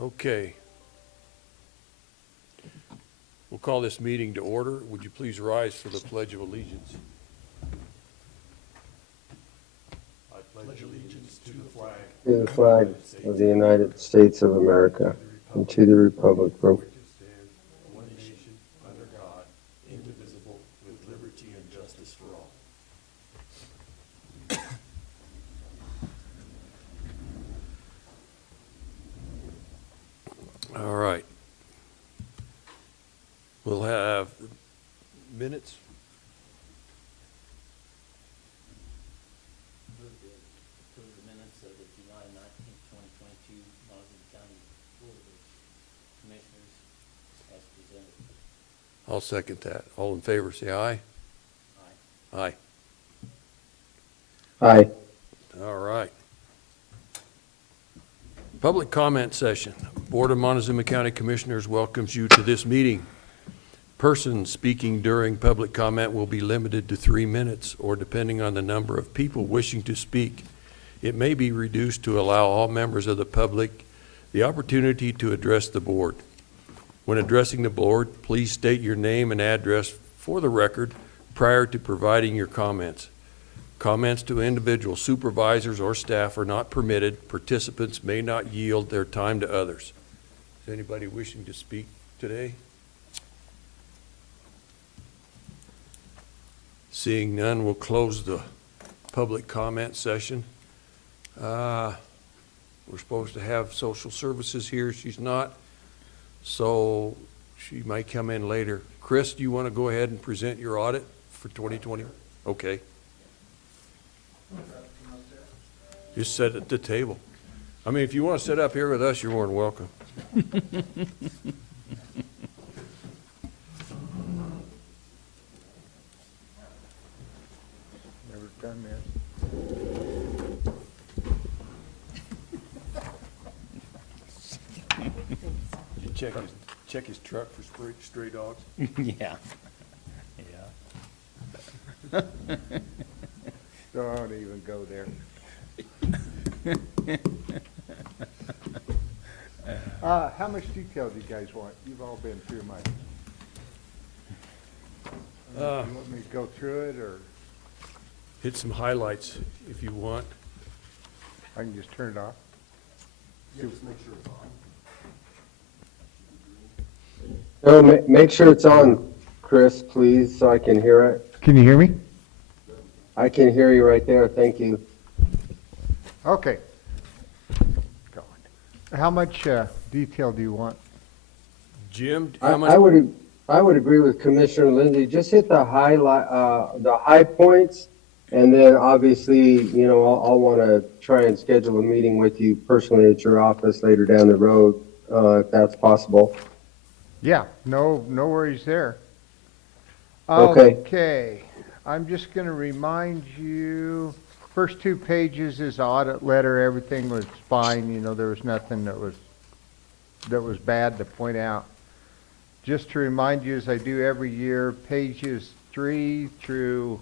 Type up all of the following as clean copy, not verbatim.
Okay. We'll call this meeting to order. Would you please rise for the Pledge of Allegiance? I pledge allegiance to the flag To the flag of the United States of America and to the republic for which it stands, one nation, under God, indivisible, with liberty and justice for all. All right. We'll have minutes. Move to approve the minutes of the July 19th, 2022 Montezuma County Board of Commissioners as presented. I'll second that. All in favor, say aye. Aye. Aye. Aye. All right. Public comment session. Board of Montezuma County Commissioners welcomes you to this meeting. Persons speaking during public comment will be limited to 3 minutes, or depending on the number of people wishing to speak, it may be reduced to allow all members of the public the opportunity to address the board. When addressing the board, please state your name and address for the record prior to providing your comments. Comments to individual supervisors or staff are not permitted. Participants may not yield their time to others. Is anybody wishing to speak today? Seeing none, we'll close the public comment session. We're supposed to have social services here. She's not, so she might come in later. Chris, do you want to go ahead and present your audit for 2020? Okay. Just sit at the table. I mean, if you want to sit up here with us, you're more than welcome. Never done this. You check his truck for stray dogs? Yeah. Yeah. Don't even go there. How much detail do you guys want? You've all been through mine. You want me to go through it, or Hit some highlights if you want. I can just turn it off? Just make sure it's on. No, make sure it's on, Chris, please, so I can hear it. Can you hear me? I can hear you right there, thank you. Okay. How much detail do you want? Jim, I how much? I would agree with Commissioner Lindsay, just hit the high points, and then obviously, you know, I'll want to try and schedule a meeting with you personally at your office later down the road, if that's possible. Yeah, no worries there. Okay. Okay, I'm just going to remind you, first 2 pages is audit letter. Everything was fine. You know, there was nothing that was bad to point out. Just to remind you, as I do every year, pages 3 through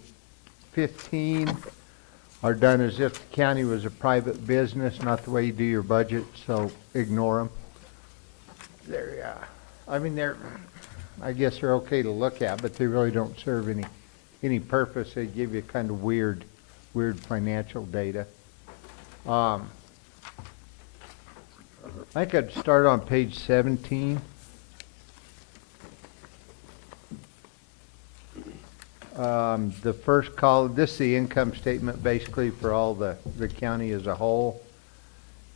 15 are done as if the county was a private business, not the way you do your budget, so ignore them. They're, I mean, I guess they're okay to look at, but they really don't serve any purpose. They give you kind of weird financial data. I think I'd start on page 17. The first column, this is the income statement basically for all the county as a whole.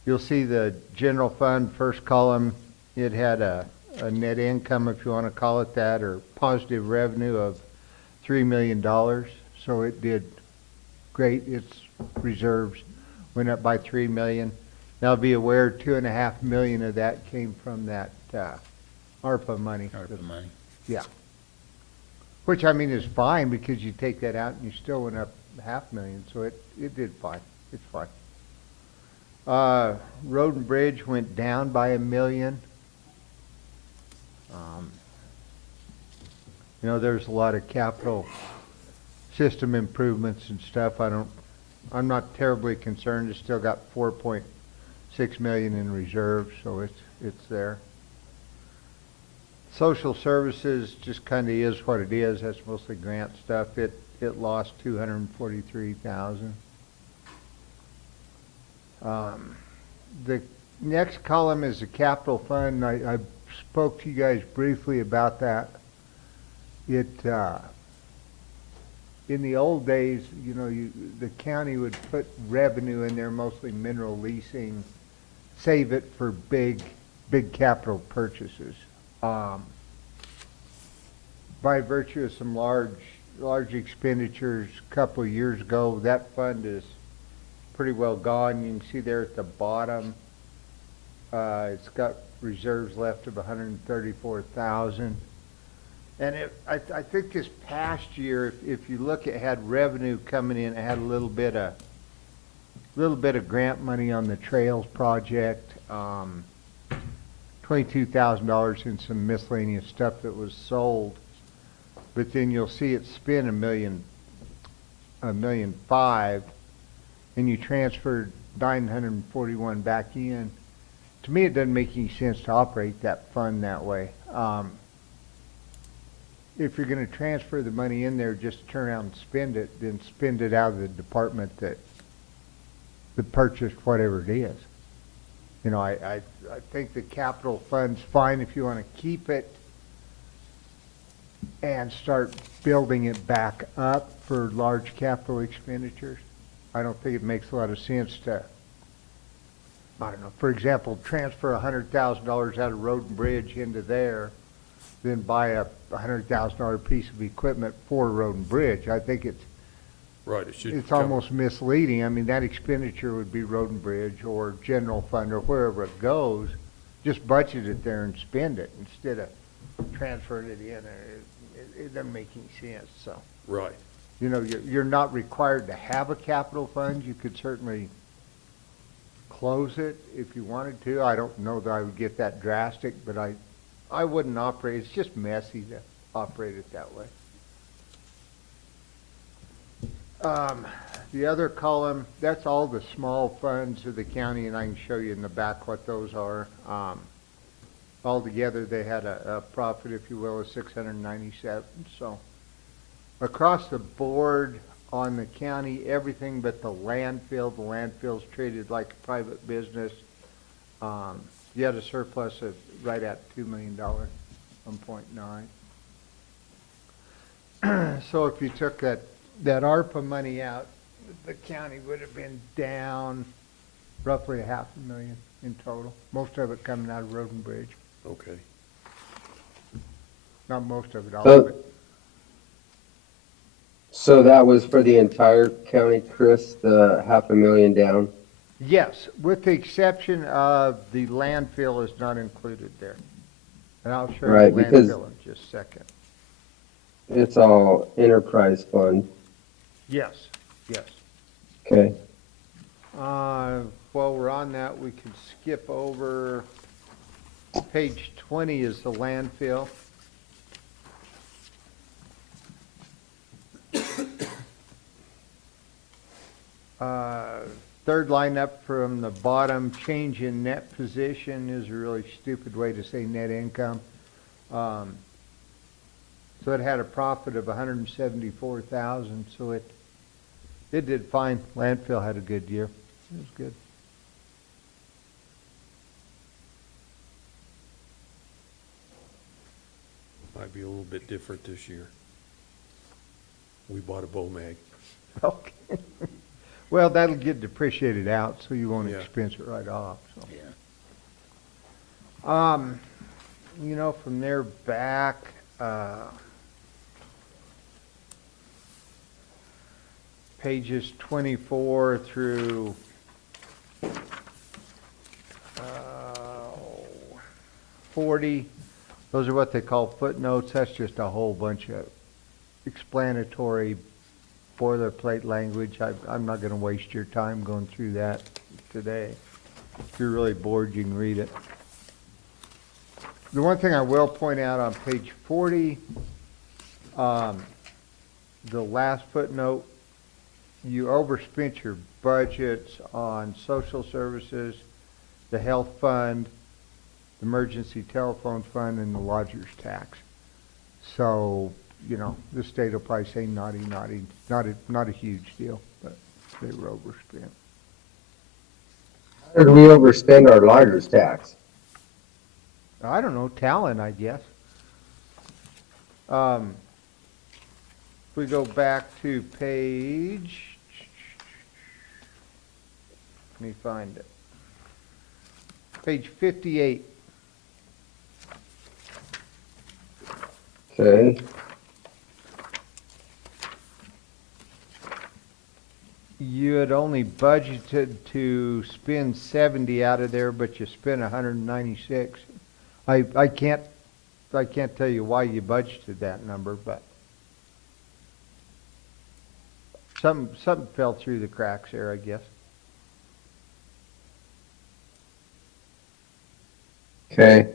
You'll see the general fund, first column, it had a net income, if you want to call it that, or positive revenue of $3 million. So it did great. Its reserves went up by $3 million. Now be aware, $2.5 million of that came from that ARPA money. ARPA money. Yeah. Which, I mean, is fine because you take that out and you still went up $500,000, so it did fine. It's fine. Road and bridge went down by $1 million. You know, there's a lot of capital system improvements and stuff. I'm not terribly concerned. It's still got $4.6 million in reserves, so it's there. Social services just kind of is what it is. That's mostly grant stuff. It lost 243,000. The next column is the capital fund. I spoke to you guys briefly about that. It in the old days, you know, the county would put revenue in there, mostly mineral leasing, save it for big capital purchases. By virtue of some large expenditures a couple of years ago, that fund is pretty well gone. You can see there at the bottom, it's got reserves left of 134,000. And I think this past year, if you look, it had revenue coming in. It had a little bit of grant money on the trails project, $22,000 in some miscellaneous stuff that was sold. But then you'll see it spent $1.5 million, and you transferred 941 back in. To me, it doesn't make any sense to operate that fund that way. If you're going to transfer the money in there just to turn around and spend it, then spend it out of the department that purchased whatever it is. You know, I think the capital fund's fine if you want to keep it and start building it back up for large capital expenditures. I don't think it makes a lot of sense to, I don't know, for example, transfer $100,000 out of road and bridge into there, then buy a $100,000 piece of equipment for road and bridge. I think it's Right, it should it's come- almost misleading. I mean, that expenditure would be road and bridge or general fund or wherever it goes. Just budget it there and spend it instead of transferring it in. It doesn't make any sense, so. Right. You know, you're not required to have a capital fund. You could certainly close it if you wanted to. I don't know that I would get that drastic, but I wouldn't operate. It's just messy to operate it that way. The other column, that's all the small funds of the county, and I can show you in the back what those are. Altogether, they had a profit, if you will, of 697. So across the board on the county, everything but the landfill. The landfill's treated like a private business. You had a surplus of right at $2 million, 1.9. So if you took that ARPA money out, the county would have been down roughly $500,000 in total. Most of it coming out of road and bridge. Okay. Not most of it, all So- of it. So that was for the entire county, Chris, the $500,000 down? Yes, with the exception of the landfill is not included there. And I'll show you Right, the because- landfill in just a second. It's all enterprise fund. Yes, yes. Okay. While we're on that, we can skip over, page 20 is the landfill. Third line up from the bottom, change in net position is a really stupid way to say net income. So it had a profit of 174,000, so it did fine. Landfill had a good year. It was good. Might be a little bit different this year. We bought a bow mag. Okay. Well, that'll get depreciated out, so you won't Yeah. expense it right off, so. Yeah. You know, from there back, pages 24 through 40, those are what they call footnotes. That's just a whole bunch of explanatory boilerplate language. I'm not going to waste your time going through that today. If you're really bored, you can read it. The one thing I will point out on page 40, the last footnote, you overspent your budgets on social services, the health fund, the emergency telephone fund, and the lodger's tax. So, you know, the state will probably say naughty, not a huge deal, but they were overspent. How did we overspend our lodger's tax? I don't know, talent, I guess. If we go back to page, let me find it. Page 58. Okay. You had only budgeted to spend 70 out of there, but you spent 196. I can't tell you why you budgeted that number, but something fell through the cracks there, I guess. Okay,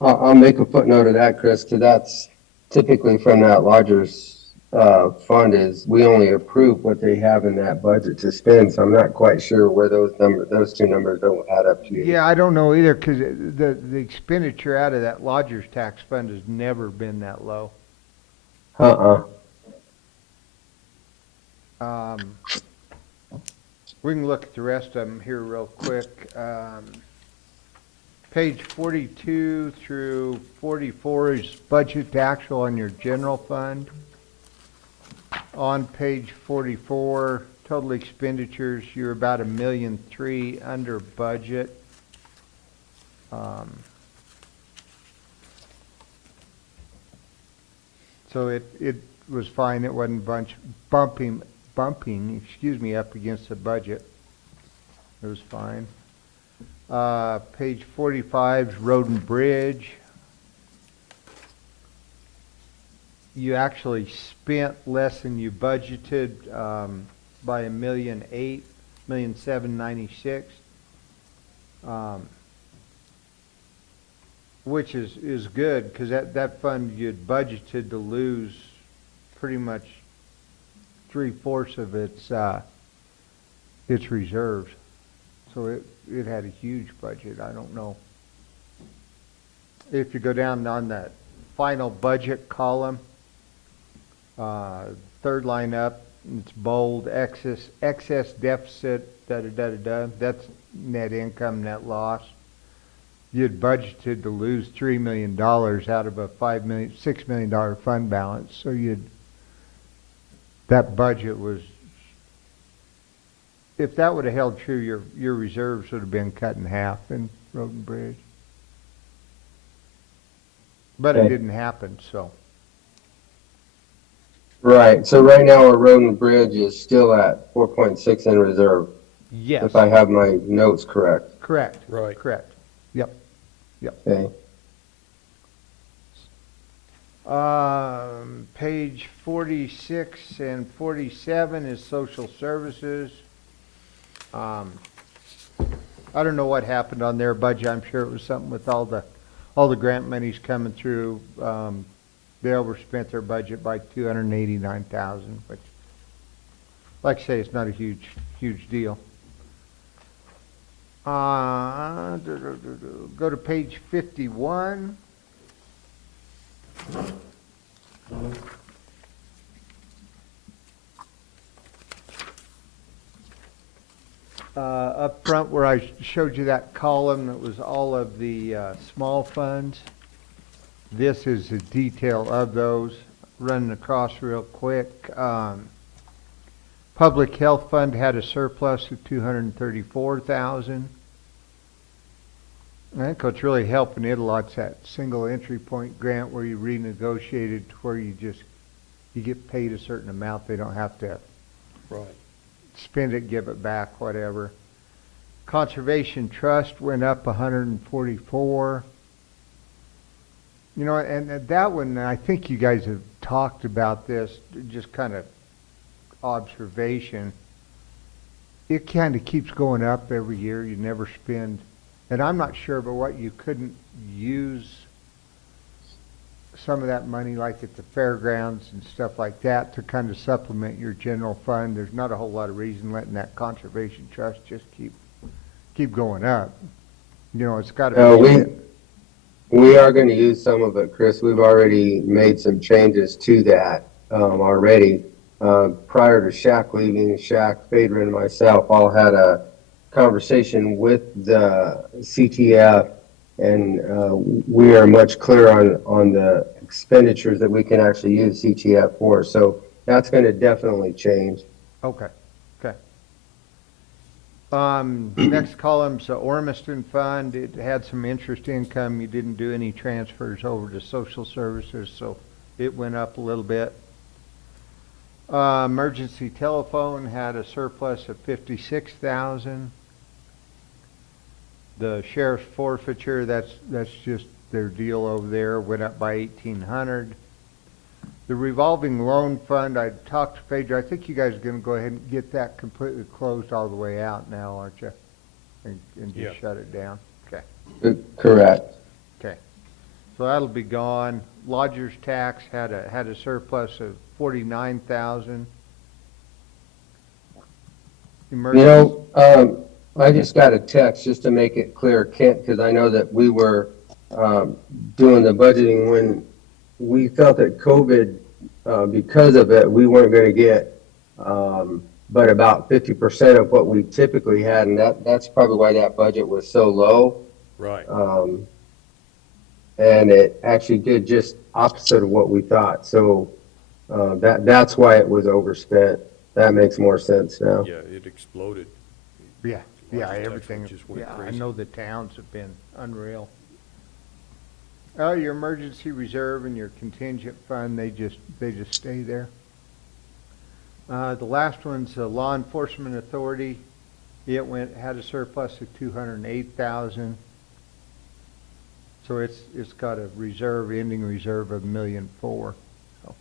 I'll make a footnote of that, Chris, because that's typically from that lodger's fund is we only approve what they have in that budget to spend, so I'm not quite sure where those two numbers don't add up to. Yeah, I don't know either, because the expenditure out of that lodger's tax fund has never been that low. We can look at the rest of them here real quick. Page 42 through 44 is budget to actual on your general fund. On page 44, total expenditures, you're about $1.3 million under budget. So it was fine. It wasn't bumping, up against the budget. It was fine. Page 45 is road and bridge. You actually spent less than you budgeted by $1.8 million, $1.796, which is good because that fund you'd budgeted to lose pretty much 3/4 of its reserves. So it had a huge budget. I don't know if you go down on that final budget column. Third line up, it's bold, excess deficit, that's net income, net loss. You'd budgeted to lose $3 million out of a $6 million fund balance. So that budget was, if that would have held true, your reserves would have been cut in half in road and bridge. But it didn't happen, so. Right, so right now our road and bridge is still at 4.6 in reserve. Yes. If I have my notes correct. Correct. Right. Correct. Yep. Okay. Page 46 and 47 is social services. I don't know what happened on their budget. I'm sure it was something with all the grant monies coming through. They overspent their budget by $289,000, which, like I say, it's not a huge deal. Go to page 51. Up front where I showed you that column that was all of the small funds. This is a detail of those. Running across real quick. Public Health Fund had a surplus of $234,000. I think what's really helping it a lot's that single entry point grant where you renegotiated where you get paid a certain amount. They don't have to spend it, give it back, whatever. Conservation Trust went up 144. You know, and that one, I think you guys have talked about this, just kind of observation. It kind of keeps going up every year. You never spend. And I'm not sure, but what you couldn't use some of that money, like at the fairgrounds and stuff like that, to kind of supplement your general fund. There's not a whole lot of reason letting that conservation trust just keep going up. You know, it's got to be. We are gonna use some of it, Chris. We've already made some changes to that, already. Prior to Shaq leaving, Shaq, Phaedra, and myself all had a conversation with the CTF, and, we are much clearer on the expenditures that we can actually use CTF for. So that's gonna definitely change. Okay, okay. Next column's the Ormiston Fund. It had some interest income. You didn't do any transfers over to social services, so it went up a little bit. Emergency telephone had a surplus of 56,000. The sheriff's forfeiture, that's just their deal over there, went up by 1,800. The revolving loan fund, I talked to Phaedra. I think you guys are gonna go ahead and get that completely closed all the way out now, aren't you? And Yeah. just shut it down? Okay, Correct. okay. So that'll be gone. Lodger's tax had a surplus of 49,000. I just got a text just to make it clear, Kent, because I know that we were doing the budgeting when we felt that COVID, because of it, we weren't going to get but about 50% of what we typically had, and that's probably why that budget was so low. Right. And it actually did just opposite of what we thought. So that's why it was overspent. That makes more sense now. Yeah, it exploded. Yeah, yeah, Lodger's tax everything, rate just went yeah, I crazy. know the towns have been unreal. Your emergency reserve and your contingent fund, they just stay there. The last one's the Law Enforcement Authority. It had a surplus of 208,000. So it's got a reserve, ending reserve of 1,400,000. So.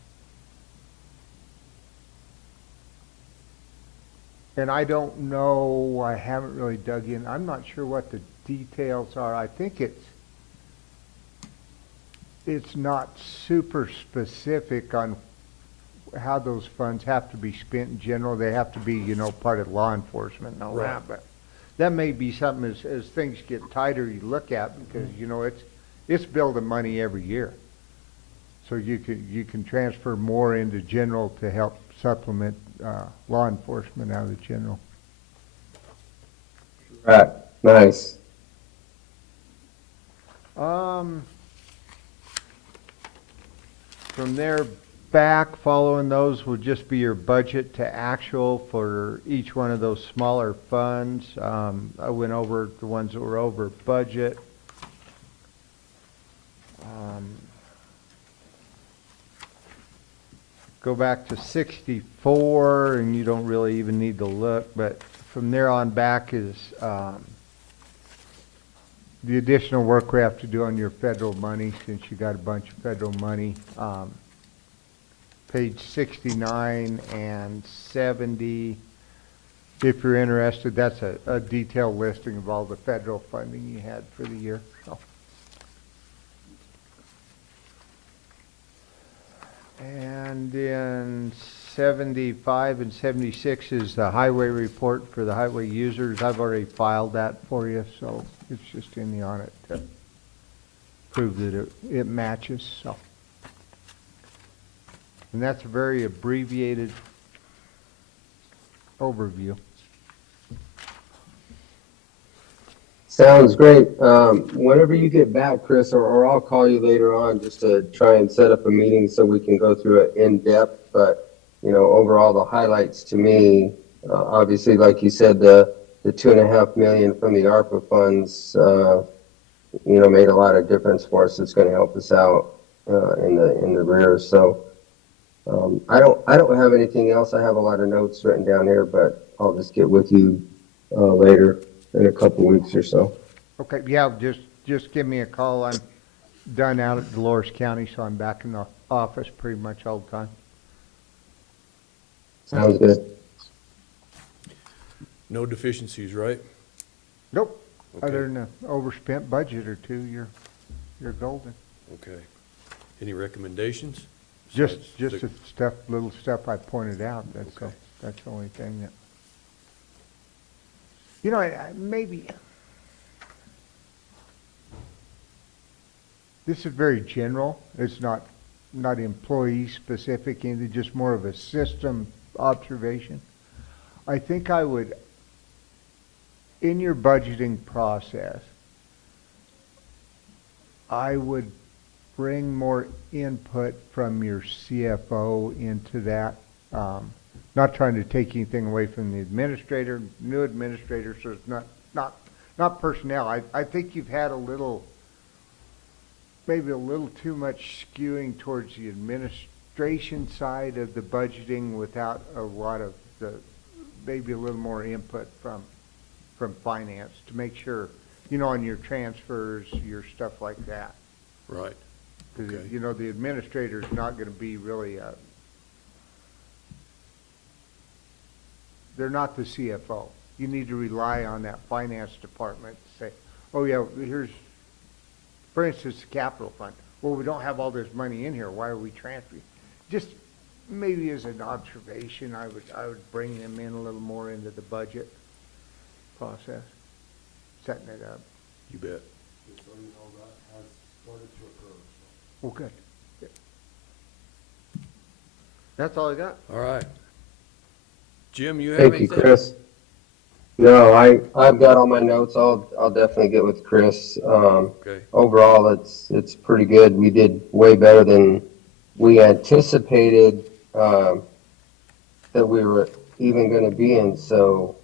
And I don't know, I haven't really dug in. I'm not sure what the details are. I think it's not super specific on how those funds have to be spent in general. They have to be, part of law enforcement and all Right. that. But that may be something as things get tighter you look at, because, it's building money every year. So you can transfer more into general to help supplement law enforcement out of the general. Right. Nice. From there back, following those will just be your budget to actual for each one of those smaller funds. I went over the ones that were over budget. Go back to 64, and you don't really even need to look, but from there on back is the additional work we have to do on your federal money, since you got a bunch of federal money. Page 69 and 70, if you're interested, that's a detailed listing of all the federal funding you had for the year. So. And then 75 and 76 is the highway report for the highway users. I've already filed that for you, so it's just in the audit to prove that it matches. So, and that's a very abbreviated overview. Sounds great. Whenever you get back, Chris, or I'll call you later on just to try and set up a meeting so we can go through it in depth. But, overall, the highlights to me, obviously, like you said, the $2.5 million from the ARPA funds, made a lot of difference for us. It's going to help us out in the rear. So I don't have anything else. I have a lot of notes written down here, but I'll just get with you later in a couple weeks or so. Okay, yeah, just give me a call. I'm done out at Dolores County, so I'm back in the office pretty much all the time. Sounds good. No deficiencies, right? Nope. Okay. Other than an overspent budget or two, you're golden. Okay. Any recommendations? Just Besides the little stuff I pointed out. That's Okay. that's the only thing that. this is very general. It's not employee specific, it's just more of a system observation. I think I would, in your budgeting process, I would bring more input from your CFO into that. Not trying to take anything away from the administrator, new administrator, so it's not personnel. I think you've had maybe a little too much skewing towards the administration side of the budgeting without a lot of maybe a little more input from finance to make sure, on your transfers, your stuff like that. Right. Because, Okay. the administrator's not going to be really they're not the CFO. You need to rely on that finance department to say, oh yeah, here's, for instance, the capital fund. Well, we don't have all this money in here. Why are we transferring? Just maybe as an observation, I would bring them in a little more into the budget process, setting it up. You bet. Just so you know, that has started to occur, so. Well, good. That's all I got. All right. Jim, you have Thank you, anything? Chris. No, I've got all my notes. I'll definitely get with Chris. Okay. Overall, it's pretty good. We did way better than we anticipated, that we were even going to be in. So,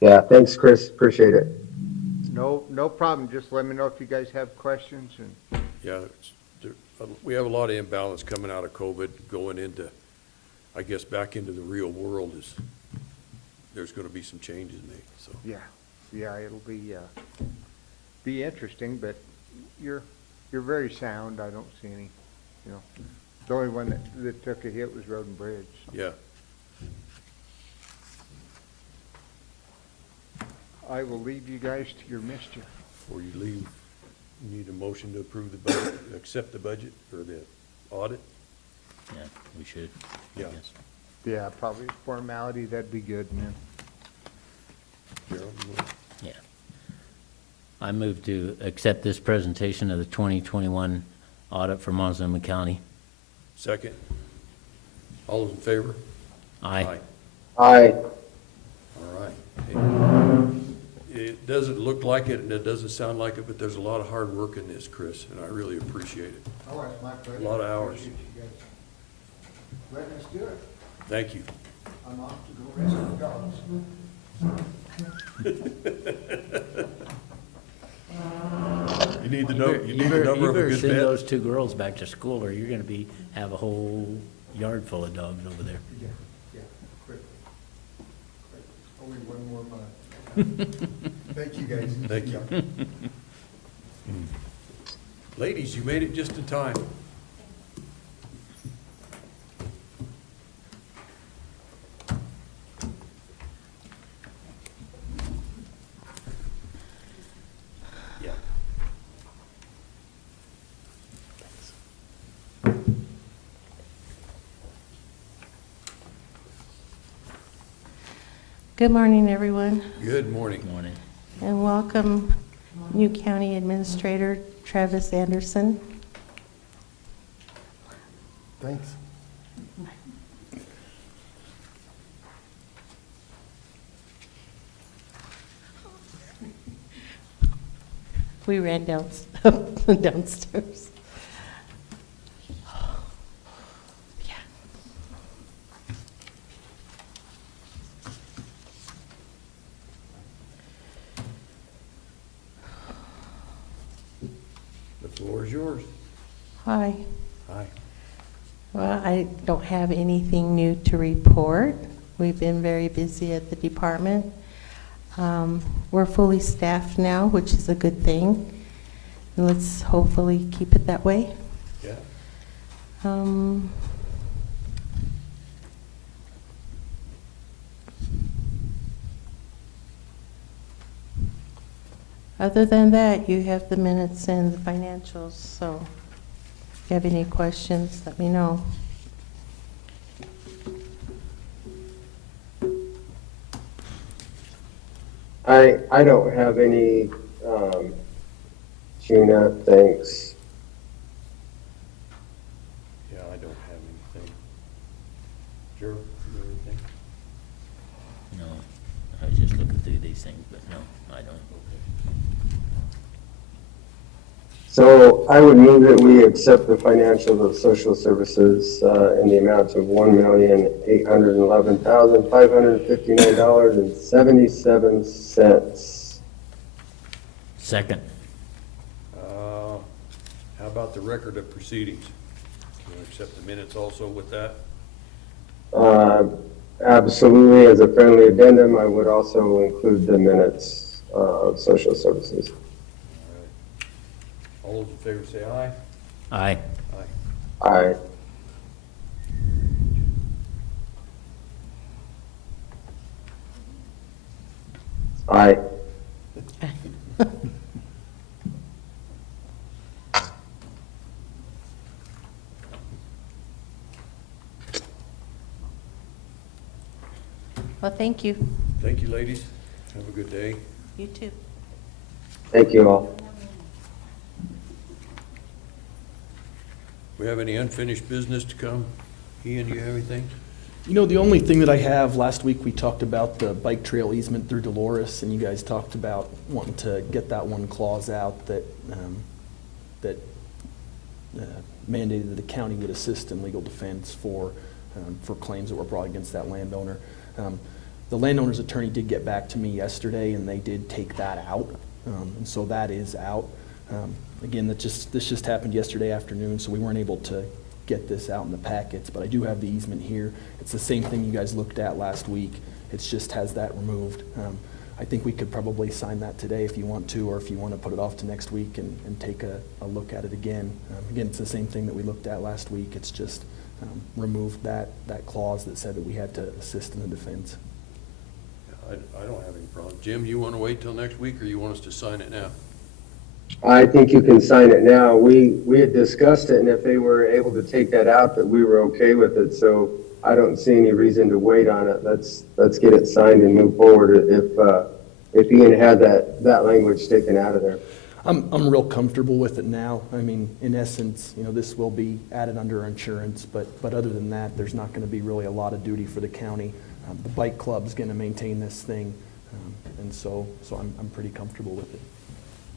yeah, thanks, Chris. Appreciate it. No problem. Just let me know if you guys have questions. And Yeah, we have a lot of imbalance coming out of COVID, going into, I guess, back into the real world there's going to be some changes made, so. yeah, it'll be interesting. But you're very sound. I don't see any. The only one that took a hit was Road and Bridge. So. Yeah. I will leave you guys to your mischief. Before you leave, you need a motion to approve the budget, accept the budget or the audit? Yeah, we should. Yeah. Yes. Yeah, probably formality. That'd be good, man. Carol, you want- Yeah. I move to accept this presentation of the 2021 audit for Montezuma County. Second? All those in favor? Aye. Aye. All right. It doesn't look like it and it doesn't sound like it, but there's a lot of hard work in this, Chris, and I really appreciate it. Oh, it's my pleasure. A lot of hours. Appreciate you guys letting us do it. Thank you. I'm off to go rescue dogs. You need the You better number of a good send vet. those two girls back to school, or you're gonna have a whole yard full of dogs over there. Yeah, quick. Only one more month. Thank you, guys. Thank you. Ladies, you made it just in time. Yeah. Good morning, everyone, Good morning. Good morning. and welcome new County Administrator Travis Anderson. Thanks. We ran downstairs. Yeah. The floor is yours. Hi. Hi. Well, I don't have anything new to report. We've been very busy at the department. We're fully staffed now, which is a good thing. And let's hopefully keep it that way. Yeah. Other than that, you have the minutes and the financials, so if you have any questions, let me know. I don't have any Gina, thanks. Yeah, I don't have anything. Joe, you have anything? No, I was just looking through these things, but no, I don't. So I would move that we accept the financials of social services in the amount of $1,811,559.77. Second. How about the record of proceedings? Can you accept the minutes also with that? Absolutely, as a friendly addendum, I would also include the minutes of social services. All those in favor say aye. Aye. Aye. Aye. Aye. Well, thank you. Thank you, ladies. Have a good day. You too. Thank you all. We have any unfinished business to come? Ian, you have anything? You know, the only thing that I have, last week we talked about the bike trail easement through Dolores, and you guys talked about wanting to get that one clause out that, mandated that the county would assist in legal defense for claims that were brought against that landowner. The landowner's attorney did get back to me yesterday, and they did take that out, and so that is out. Again, this just happened yesterday afternoon, so we weren't able to get this out in the packets, but I do have the easement here. It's the same thing you guys looked at last week. It just has that removed. I think we could probably sign that today if you want to, or if you want to put it off to next week and take a look at it again. Again, it's the same thing that we looked at last week. It's just removed that clause that said that we had to assist in the defense. I don't have any problem. Jim, you want to wait till next week, or you want us to sign it now? I think you can sign it now. We had discussed it, and if they were able to take that out, that we were okay with it, so I don't see any reason to wait on it. Let's get it signed and move forward if Ian had that language taken out of there. I'm real comfortable with it now. I mean, in essence, you know, this will be added under our insurance, but other than that, there's not going to be really a lot of duty for the county. The bike club's going to maintain this thing, and so I'm pretty comfortable with it.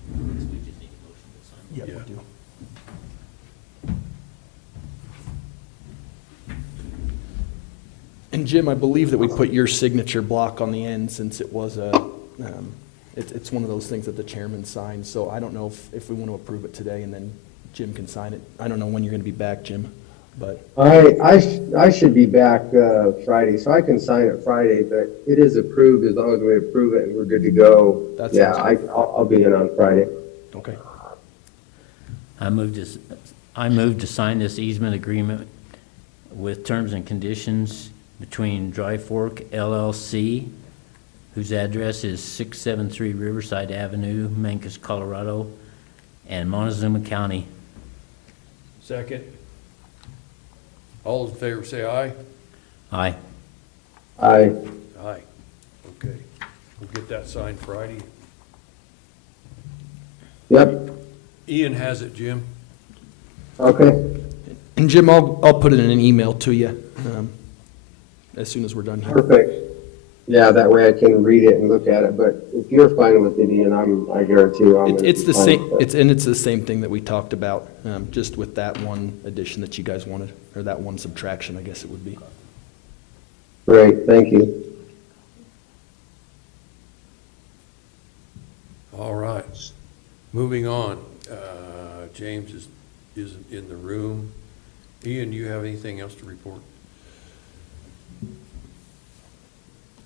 We just need a motion to sign. Yeah, Yeah. we do. And Jim, I believe that we put your signature block on the end since it was it's one of those things that the chairman signed, so I don't know if we want to approve it today and then Jim can sign it. I don't know when you're going to be back, Jim, but. I should be back Friday, so I can sign it Friday, but it is approved as long as we approve it and we're good to go. That Yeah, sounds good. I'll be in on Friday. Okay. I move to sign this easement agreement with terms and conditions between Dry Fork LLC, whose address is 673 Riverside Avenue, Mancos, Colorado, and Montezuma County. Second. All those in favor say aye. Aye. Aye. Aye. Okay. We'll get that signed Friday. Yep. Ian has it, Jim. Okay. And Jim, I'll put it in an email to you as soon as we're done here. Perfect. Yeah, that way I can read it and look at it, but if you're fine with it, Ian, I guarantee you I'm gonna It's be the fine same, with it. it's the same thing that we talked about, just with that one addition that you guys wanted, or that one subtraction, I guess it would be. Great, thank you. All right. Moving on. James isn't in the room. Ian, do you have anything else to report?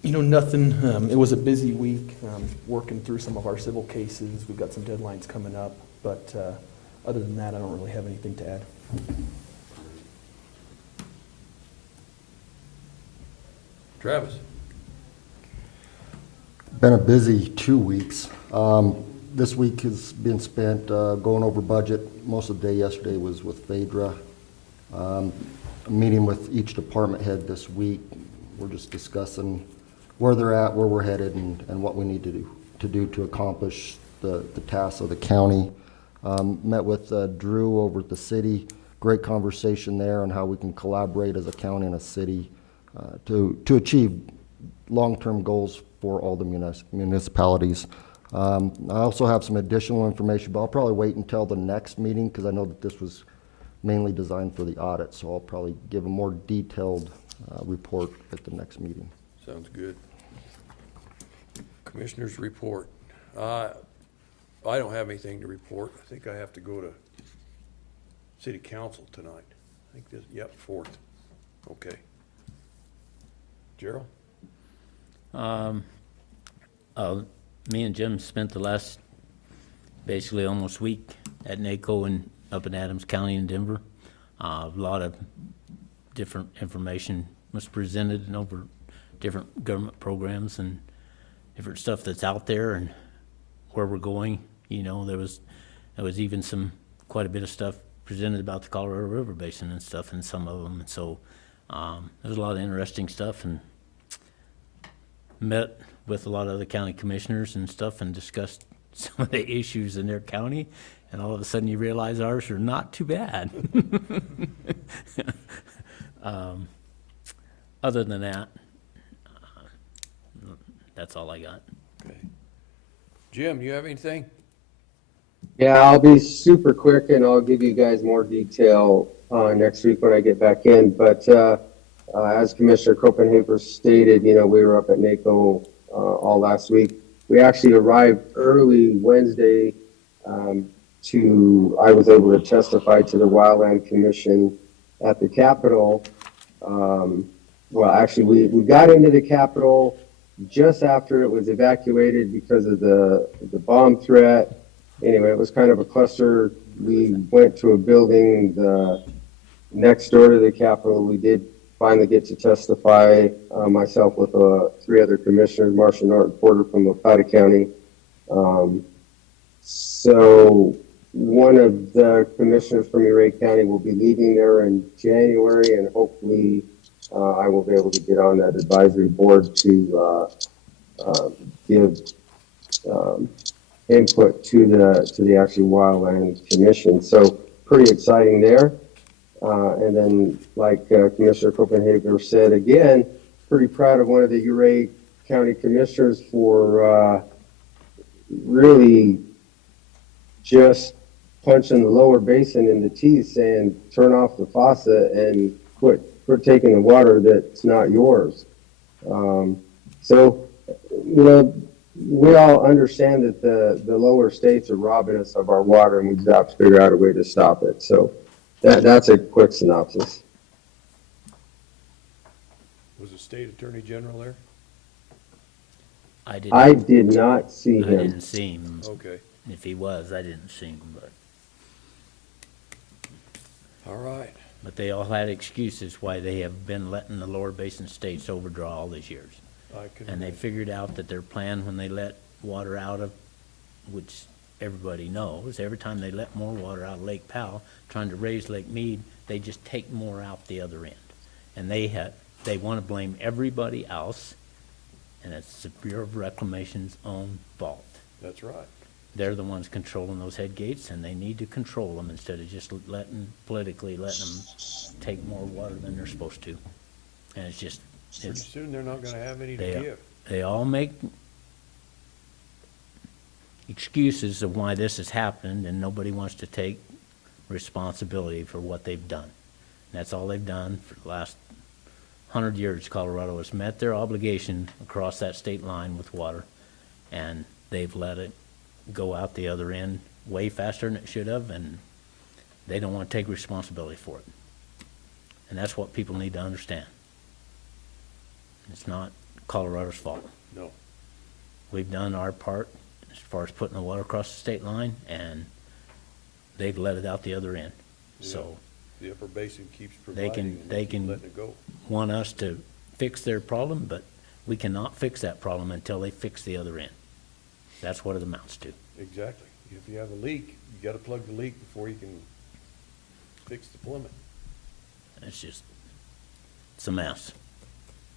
You know, nothing, it was a busy week, working through some of our civil cases. We've got some deadlines coming up, but other than that, I don't really have anything to add. Travis? Been a busy 2 weeks. This week has been spent going over budget. Most of the day yesterday was with Phaedra. Meeting with each department head this week. We're just discussing where they're at, where we're headed, and what we need to do to accomplish the tasks of the county. Met with Drew over at the city. Great conversation there on how we can collaborate as a county and a city to achieve long-term goals for all the municipalities. I also have some additional information, but I'll probably wait until the next meeting because I know that this was mainly designed for the audit, so I'll probably give a more detailed report at the next meeting. Sounds good. Commissioners report. I don't have anything to report. I think I have to go to city council tonight. I think this, yep, 4th. Okay. Gerald? Me and Jim spent the last basically almost week at NACO and up in Adams County in Denver. A lot of different information was presented and over different government programs and different stuff that's out there and where we're going. You know, there was even quite a bit of stuff presented about the Colorado River Basin and stuff in some of them. And so there's a lot of interesting stuff, and met with a lot of the county commissioners and stuff and discussed some of the issues in their county, and all of a sudden you realize ours are not too bad. Other than that, that's all I got. Okay. Jim, you have anything? Yeah, I'll be super quick and I'll give you guys more detail next week when I get back in. But as Commissioner Copenhaver stated, you know, we were up at NACO all last week. We actually arrived early Wednesday I was able to testify to the Wildland Commission at the Capitol. Well, actually, we got into the Capitol just after it was evacuated because of the bomb threat. Anyway, it was kind of a cluster. We went to a building next door to the Capitol. We did finally get to testify, myself with 3 other commissioners, Marcia Norton Porter from Lakota County. So one of the commissioners from Uray County will be leaving there in January, and hopefully I will be able to get on that advisory board to give input to the actual Wildland Commission. So pretty exciting there. And then, like Commissioner Copenhaver said, again, pretty proud of one of the Uray County Commissioners for really just punching the lower basin in the teeth, saying, turn off the faucet and quit taking the water that's not yours. So, you know, we all understand that the lower states are robbing us of our water, and we've got to figure out a way to stop it. So that's a quick synopsis. Was the state attorney general there? I did not see him. I didn't see him. Okay. If he was, I didn't see him, All right. but they all had excuses why they have been letting the lower basin states overdraw all these years. I can And they figured out that their plan when they let water out of, which everybody knows, every time they let more water out of Lake Powell, trying to raise Lake Mead, they just take more out the other end. And they want to blame everybody else, and it's the Bureau of Reclamation's own fault. That's right. They're the ones controlling those head gates, and they need to control them instead of just politically letting them take more water than they're supposed to. And it's just, Pretty soon they're not going to have any to give. they all make excuses of why this has happened, and nobody wants to take responsibility for what they've done. And that's all they've done for the last 100 years. Colorado has met their obligation across that state line with water, and they've let it go out the other end way faster than it should have, and they don't want to take responsibility for it. And that's what people need to understand. It's not Colorado's fault. No. We've done our part as far as putting the water across the state line, and they've let it out the other end. So The upper basin keeps they providing, and they keep can letting it go. want us to fix their problem, but we cannot fix that problem until they fix the other end. That's what it amounts to. Exactly. If you have a leak, you got to plug the leak before you can fix the plummet. It's a mess,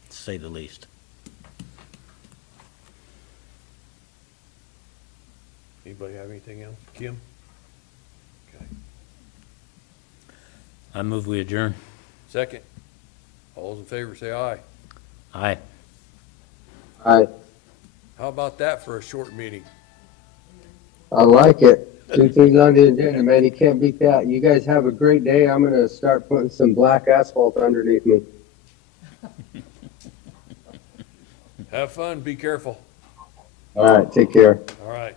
to say the least. Anybody have anything else? Kim? I move we adjourn. Second. All those in favor say aye. Aye. All right, How about that for a short meeting? I like it. 2 things on the agenda, man, you can't beat that. You guys have a great day. I'm gonna start putting some black asphalt underneath me. Have fun, be careful. All right, take care. All right.